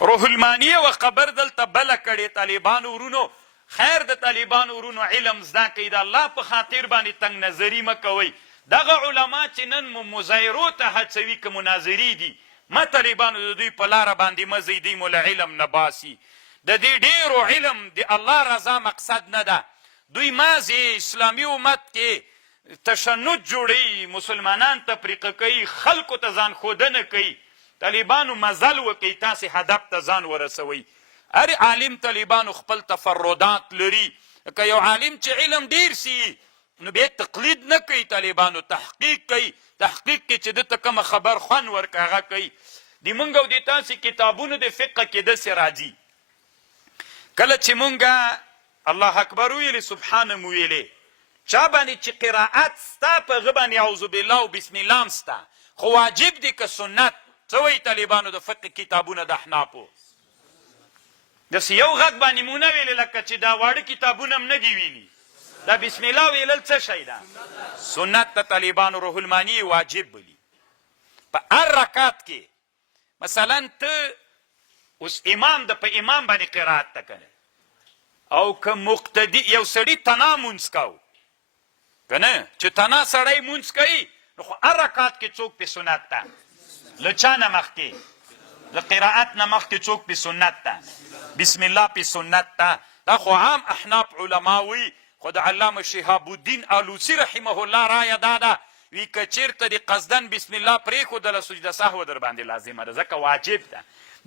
روح المانیه و خبر دلته بله کړې طالبانو ورونو خیر د طالبانو ورونو علم زده کوي د الله په خاطر باندې تنګ نظري مه کوئ دغه علما چې نن مظاهرو ته هڅوي که مناظرې دي ما طالبانو د دوی په لاره باندې مه ځئ دوی مو له علم نه باسي د دې ډېرو علم د الله رضا مقصد نه ده دوی مازې اسلامي امت کې تشنج جوړوي مسلمانان تفریقه کوي خلکو ته ځان ښودنه کوي طالبانو مزل وکئ تاسې هدف ته ځان ورسوئ هر عالم طالبانو خپل تفردات لري که یو عالم چې علم ډیر سي نو بیا تقلید نه کوي طالبانو تحقیق کوي تحقیق کې چې دته کومه خبر خوند ورکړه هغه کوي د مونږ او د تاسې کتابونو د فقه کې داسې راځي کله چې مونږ الله اکبر ویلې سبحانه مو ویلې چا باندې چې قرائت ستا په هغه باندې اعوذ بالله او بسم الله هم ستا خو واجب دی که سنت څه وایي طالبانو د فقه کتابونه د احنافو داسې یو غږ باندې مو نه ویلې لکه چې دا واړه کتابونه هم نه دي ویلي دا بسم الله ویلل څه شی ده سنت د طالبانو روح المانی واجب بولي په هر رکعت کې مثلا ته اوس امام د په امام باندې قرائت ته کنه او که مقتدي یو سړي تنا مونځ کو کنه چې تنا سړی مونځ کوي نو خو هر رکعت کې څوک په سنت ته له چا نه مخکې له قرائت نه مخکې څوک په سنت ته بسم الله په سنت ته دا خو عام احناف علما وي خو د علامه شهاب الدین آلوسی رحمه الله رایه دا ده وی که چېرته د قصدن بسم الله پرېښودله سجده سهو در باندې لازمه ده ځکه واجب ده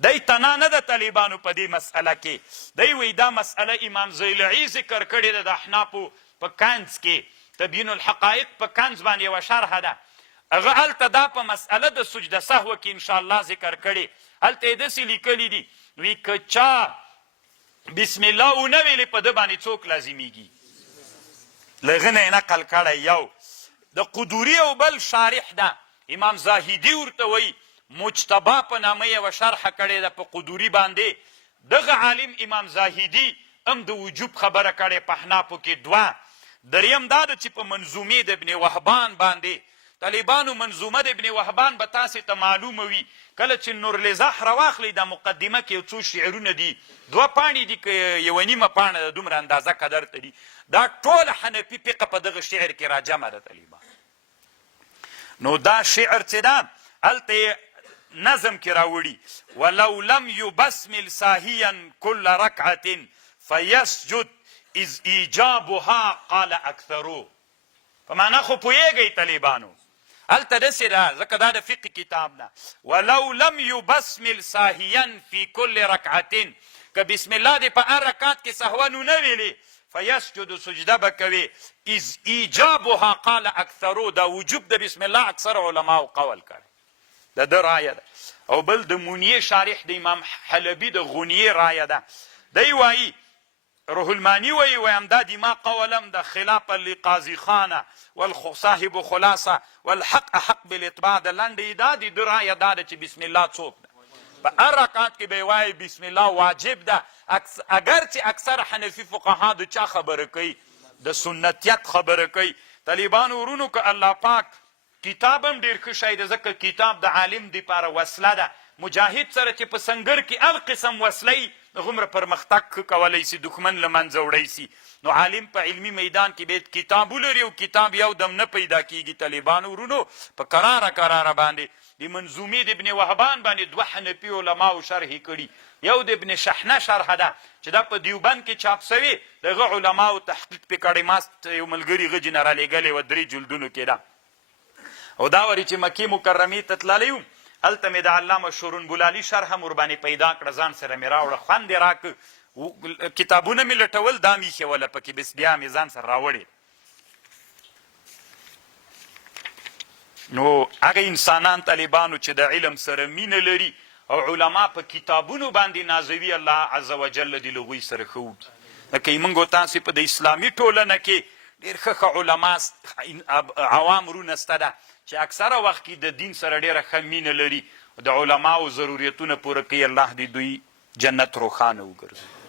دی تنا نه د طالبانو په دې مسئله کې دی وی دا مسئله امام ضیلعي ذکر کړې ده د احنافو په کنز کې تبیین الحقایق په کنز باندې یوه شرحه ده هغه هلته دا په مسئله د سجده سهوه کې انشاءالله ذکر کړې هلته یې داسې لیکلي دي وی که چا بسم الله ونه ویلې په ده باندې څوک لازمیږي له هغه نه یې نقل کړی یو د قدوري او بل شارح ده امام زاهدي ورته وایي مجتبا په نامه یوه شرحه کړې ده په قدوري باندې دغه عالم امام زاهدي هم د وجوب خبره کړې په احنافو کې دوه دریم دا ده چې په منظومې د ابن وهبان باندې طالبانو منظومه د ابن وهبان به تاسې ته معلومه وي کله چې نورالزهر راواخلئ دا مقدمه کې یو څو شعرونه دي دوه پاڼې دي که یوه نیمه پاڼه ده دومره اندازه قدر ته دي دا ټوله حنفي فقه په دغه شعر کې راجمع ده طالبان نو دا شعر چې ده هلته نظم کې راوړي ولو لم یبسمل ساهیا کل رکعة فیسجد اذ ایجابها قال اکثرو په معنا خو پوهیږئ طالبانو هلته داسې ده ځکه دا د فقه کتاب ده ولو لم یبسمل ساهیا فی کل رکعة که بسم الله دې په هر رکعت کې سهوا نو نه ویلې فیسجد سجده به کوي اذ ایجابها قال اکثرو دا وجوب د بسم الله اکثر علماو قول کړی د ده رایه ده او بل د مونیې شارح د امام حلبي د غونیې رایه ده دی وایي روح المانی وی ویم دا ما قولم دا خلافا لقاضی خانه والصاحب خلاصه والحق احق بالاتباع دا لنډی دا دی درایه دا ده چې بسم الله څوک ده په هر رکعت کې به وایي بسم الله واجب ده اگر چې اکثر حنفي فقها د چا خبره کوي د سنتیت خبره کوي طالبانو ورونو که الله پاک کتاب هم ډېر ښه شی ده ځکه کتاب د عالم دپاره وسله ده مجاهد سره چې په سنګر کې هر قسم وسله هغومره پرمختګ کولی سي دښمن له منځه وړی سي نو عالم په علمي میدان کې باید کتاب ولري او کتاب یو دم نه پیدا کیږي طالبانو ورونو په قراره باندې د منظومې د ابن وهبان باندې دوه حنفي علماو شرحې کړي یو د ابن شحنه شرحه ده چې دا په دیوبند کې چاپ سوي د هغه علماو تحقیق پې کړی ماست یو ملګري هغه جنه رالیږلې وه 3 جلدونو کې ده او دا ورې چې مکې مکرمې ته تللی وم هلته مې د علامه شورون بولالي شرحه مې ورباندې پیدا کړه ځان سره مې راوړه خوند یې راکړه کتابونه مې لټول دا مې ایښوله پکې بس بیا مې ځان سره راوړې نو هغه انسانان طالبانو چې د علم سره مینه لري او علما په کتابونو باندې نازوي الله عز وجل دې له هغوی سره ښه وکړي لکه موږ او تاسې په د اسلامي ټولنه کې ډېر ښه علما عوام رونه سته ده چې اکثره وخت کې د دین سره ډېره ښه مینه لري د علماو ضرورتونه پوره کوي الله دې دوی جنت روښانه وګرځوي